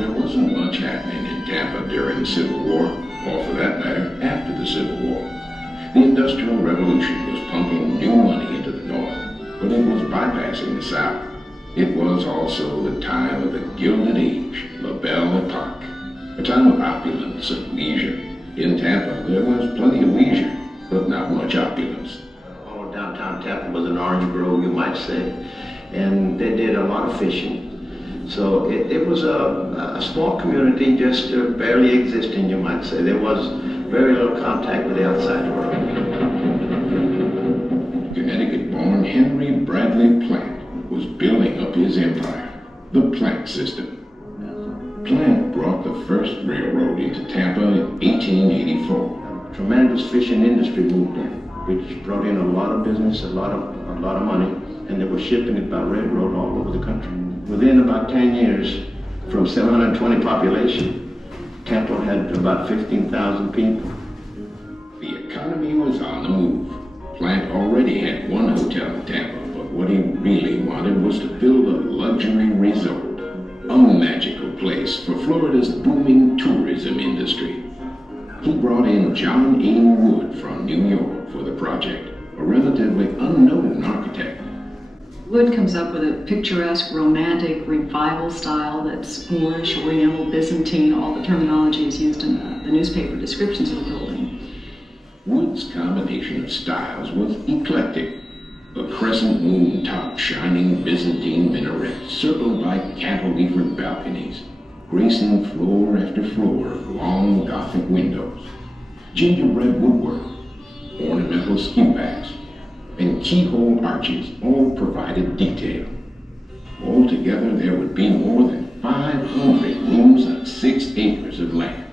There wasn't much happening in Tampa during the Civil War, or for that matter, after the Civil War. The Industrial Revolution was pumping new money into the North, but it was bypassing the South. It was also the time of the Gilded Age, La Belle Epoque, a time of opulence and leisure. In Tampa, there was plenty of leisure, but not much opulence. All of downtown Tampa was an orange grove, you might say, and they did a lot of fishing. So it was a small community, just barely existing, you might say. There was very little contact with the outside world. Connecticut-born Henry Bradley Plant was building up his empire, the Plant system. Plant brought the first railroad into Tampa in 1884. A tremendous fishing industry moved in, which brought in a lot of business, a lot of money, and they were shipping it by railroad all over the country. Within about 10 years, from 720 population, Tampa had about 15,000 people. The economy was on the move. Plant already had one hotel in Tampa, but what he really wanted was to build a luxury resort, a magical place for Florida's booming tourism industry. He brought in John A. Wood from New York for the project, a relatively unknown architect. Wood comes up with a picturesque, romantic, revival style that's Moorish, Oriental, Byzantine. All the terminology is used in the newspaper descriptions of the building. Wood's combination of styles was eclectic. A crescent moon top shining Byzantine minaret circled by cantilevered balconies, gracing floor after floor of long Gothic windows, gingerbread woodwork, ornamental skewbacks, and keyhole arches all provided detail. Altogether, there would be more than 500 rooms on 6 acres of land.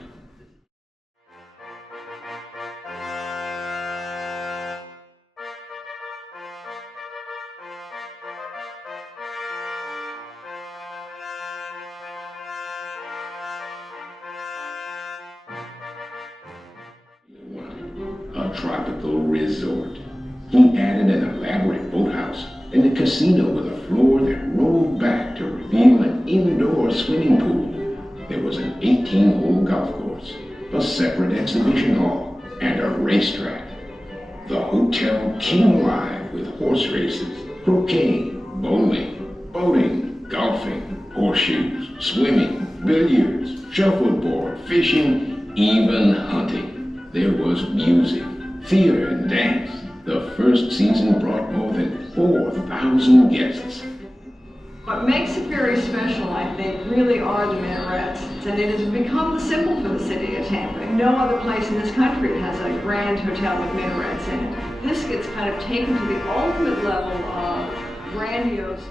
A tropical resort. He added an elaborate boathouse and a casino with a floor that rolled back to reveal an indoor swimming pool. There was an 18-hole golf course, a separate exhibition hall, and a racetrack. The hotel came alive with horse races, croquet, bowling, boating, golfing, horseshoes, swimming, billiards, shuffleboard, fishing, even hunting. There was music, theater, and dance. The first season brought more than 4,000 guests. What makes it very special, I think, really are the minarets. And it has become the symbol for the city of Tampa. No other place in this country has a grand hotel with minarets in it. This gets kind of taken to the ultimate level of grandioseness.